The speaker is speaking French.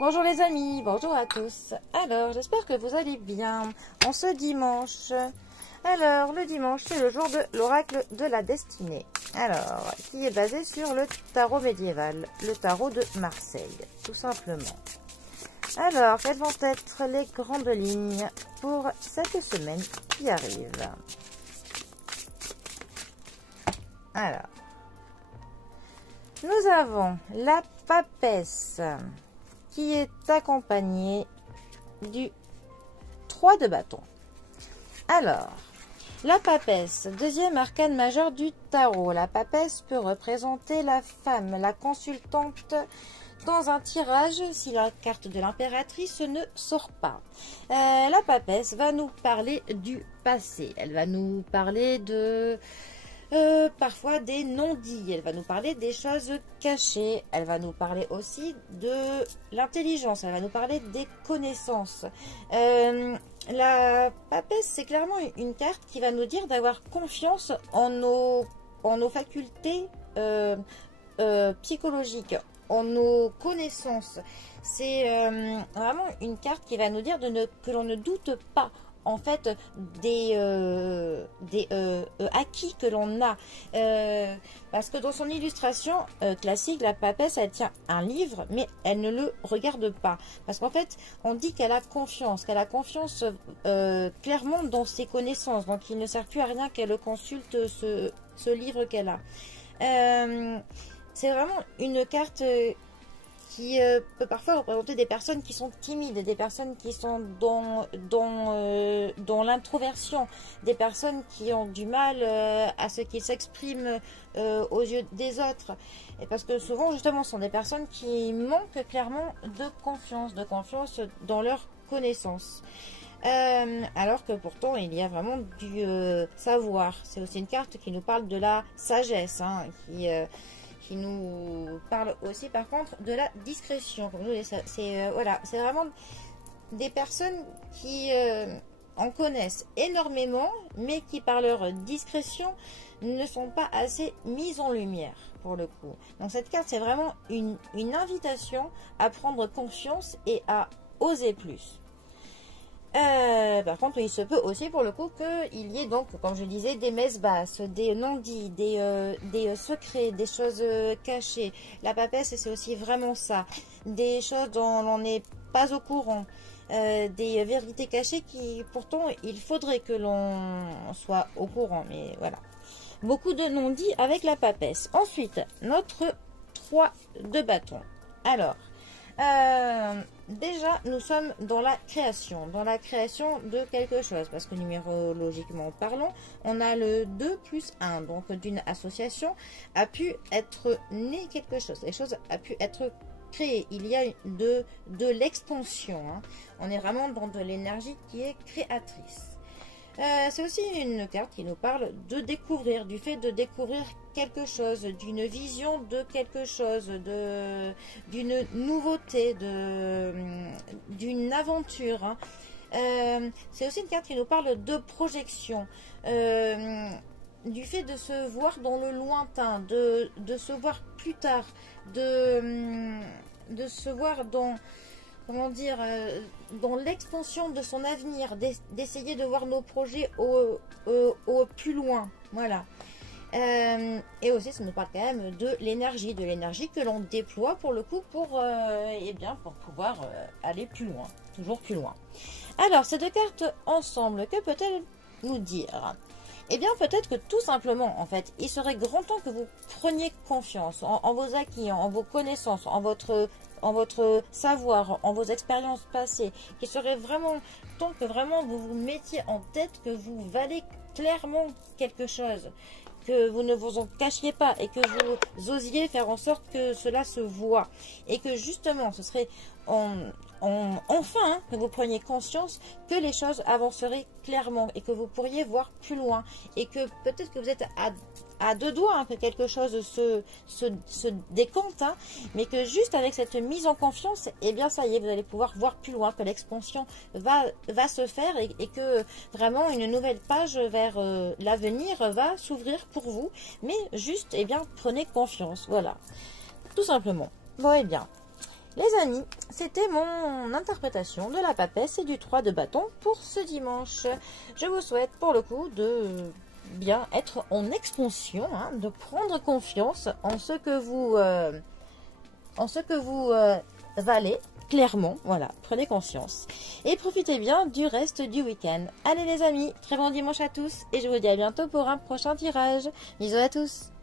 Bonjour les amis, bonjour à tous. Alors, j'espère que vous allez bien en ce dimanche. Alors, le dimanche, c'est le jour de l'oracle de la destinée. Alors, qui est basé sur le tarot médiéval, le tarot de Marseille, tout simplement. Alors, quelles vont être les grandes lignes pour cette semaine qui arrive? Alors, nous avons la papesse qui est accompagnée du 3 de bâton. Alors, la papesse, deuxième arcane majeur du tarot. La papesse peut représenter la femme, la consultante dans un tirage si la carte de l'impératrice ne sort pas. La papesse va nous parler du passé. Elle va nous parler de... parfois des non-dits, elle va nous parler des choses cachées, elle va nous parler aussi de l'intelligence, elle va nous parler des connaissances. La papesse, c'est clairement une carte qui va nous dire d'avoir confiance en nos facultés psychologiques, en nos connaissances. C'est vraiment une carte qui va nous dire que l'on ne doute pas en fait des acquis que l'on a, parce que dans son illustration classique, la papesse, elle tient un livre mais elle ne le regarde pas, parce qu'en fait on dit qu'elle a confiance clairement dans ses connaissances, donc il ne sert plus à rien qu'elle consulte ce livre qu'elle a. C'est vraiment une carte qui peut parfois représenter des personnes qui sont timides, des personnes qui sont dans l'introversion, des personnes qui ont du mal à ce qu'ils s'expriment aux yeux des autres. Et parce que souvent, justement, ce sont des personnes qui manquent clairement de confiance dans leur connaissance. Alors que pourtant, il y a vraiment du savoir. C'est aussi une carte qui nous parle de la sagesse, hein, qui nous parle aussi par contre de la discrétion. Voilà, c'est vraiment des personnes qui en connaissent énormément, mais qui par leur discrétion ne sont pas assez mises en lumière pour le coup. Donc cette carte, c'est vraiment une invitation à prendre confiance et à oser plus. Par contre, il se peut aussi pour le coup qu'il y ait donc, comme je disais, des messes basses, des non-dits, des secrets, des choses cachées. La papesse, c'est aussi vraiment ça. Des choses dont l'on n'est pas au courant. Des vérités cachées qui, pourtant, il faudrait que l'on soit au courant. Mais voilà. Beaucoup de non-dits avec la papesse. Ensuite, notre 3 de bâton. Alors... déjà nous sommes dans la création de quelque chose, parce que numérologiquement parlant, on a le 2 plus 1, donc d'une association a pu être né quelque chose, les choses a pu être créées, il y a de l'expansion, hein. On est vraiment dans de l'énergie qui est créatrice. C'est aussi une carte qui nous parle de découvrir, du fait de découvrir quelque chose, d'une vision de quelque chose, d'une nouveauté, d'une aventure, hein. C'est aussi une carte qui nous parle de projection, du fait de se voir dans le lointain, de se voir plus tard, de se voir dans... comment dire, dans l'expansion de son avenir, d'essayer de voir nos projets au plus loin, voilà. Et aussi, ça nous parle quand même de l'énergie que l'on déploie pour le coup pour pouvoir aller plus loin, toujours plus loin. Alors, ces deux cartes ensemble, que peut-elle nous dire? Eh bien, peut-être que tout simplement, en fait, il serait grand temps que vous preniez confiance en vos acquis, en vos connaissances, en votre savoir, en vos expériences passées. Il serait vraiment temps que vraiment vous vous mettiez en tête que vous valez clairement quelque chose, que vous ne vous en cachiez pas et que vous osiez faire en sorte que cela se voit. Et que justement, ce serait enfin que vous preniez conscience que les choses avanceraient clairement et que vous pourriez voir plus loin. Et que peut-être que vous êtes à deux doigts, hein, que quelque chose se décompte, hein, mais que juste avec cette mise en confiance, eh bien ça y est, vous allez pouvoir voir plus loin, que l'expansion va se faire et que vraiment une nouvelle page vers l'avenir va s'ouvrir pour vous. Mais juste, eh bien, prenez confiance, voilà, tout simplement. Bon, eh bien, Les amis, c'était mon interprétation de la papesse et du 3 de bâton pour ce dimanche. Je vous souhaite pour le coup de bien être en expansion, hein, de prendre confiance en ce que vous valez. Clairement, voilà, prenez conscience. Et profitez bien du reste du week-end. Allez les amis, très bon dimanche à tous et je vous dis à bientôt pour un prochain tirage. Bisous à tous.